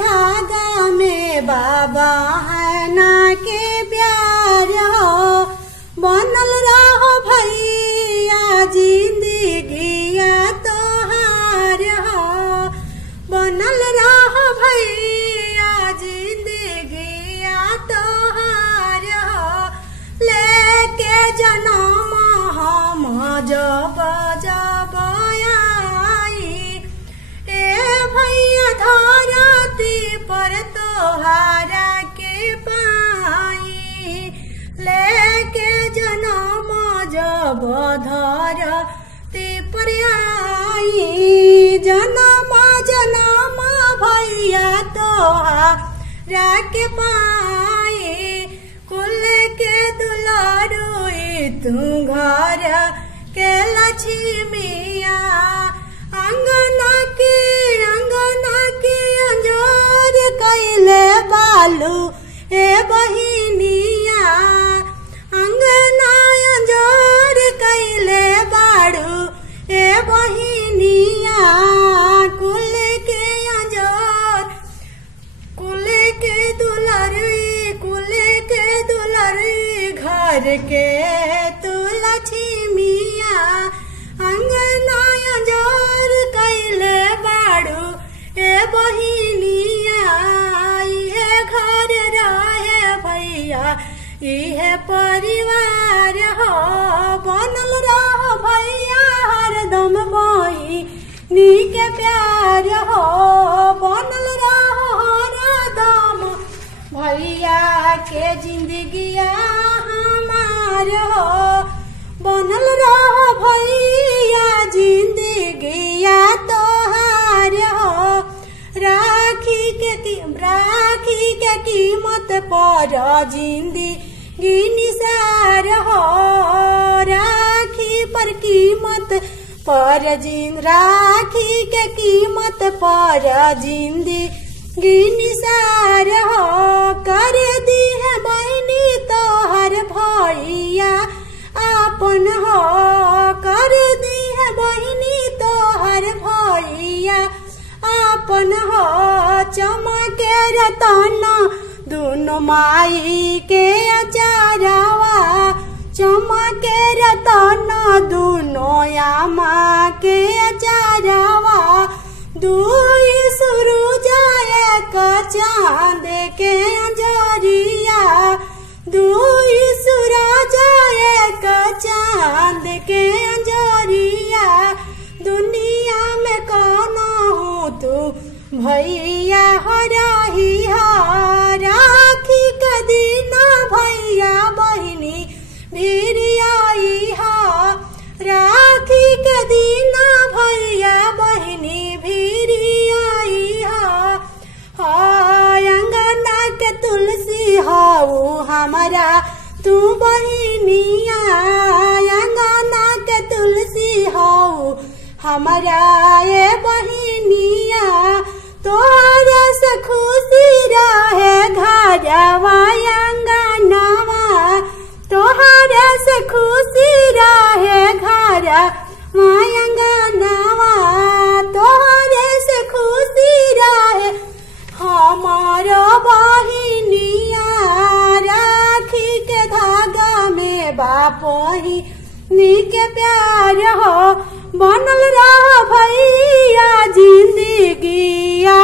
धागा में बाबा है ना के प्यार हो बनल रहो भैया जिंदगिया तोहार हो बनल रहो भैया जिंदगिया तोहार हो लेके जनम हम जब जब आई ए भैया धरती पर तोहारा के पाई लेके जनम जब धरती पर आई जनम जनम भैया तोहारा के पाई कुल के दुलारुई तू घर के लक्ष्मिया अंगना के अंजोर कैले बालू ए बहिनिया अंगना अंजोर कैले बाड़ू ए बहिनिया कुल के अंजोर कुल के दुलारुई घर के तू लक्ष्मिया अंगना अंजोर कैले बाड़ू ए बहिनिया इहे घर रहे भैया इहे परिवार हो बनल रहो भैया हरदम बहिनी के प्यार हो बनल रहो हरदम भैया के जिंदगिया हमार हो बनल रहो भैया जिंदगिया तोहार हो राखी के कीमत पर जिंदगी निसार हो राखी पर कीमत पर राखी के कीमत पर जिंदगी निसार हो कर दी है बहनी तोहर भैया आपन हो कर दी है बहनी तोहर भैया आपन हो चमके रतन दोनों माई के अचारवा चमके रतन दोनों यामा के अचारवा दुई सूरज एक चांद के अंजरिया दुई सूरज एक चांद के अंजरिया दुनिया में कौन हूँ तू भैया हो रही हो राखी के दिन भैया बहिनी भीर आई हो राखी के दिन भैया बहिनी भीर आई हो अंगना के तुलसी हो हमारा तू बहिनिया अंगना के तुलसी हो हमारा ये बहिनिया तोहरे से खुशी रहे घरवा अंगनवा तोहरे से खुशी रहे घर अंगनवा तोहरे से खुशी रहे हमारो बहिनिया राखी के धागा में बापो ही के प्यार हो बनल रह भैया जिंदगिया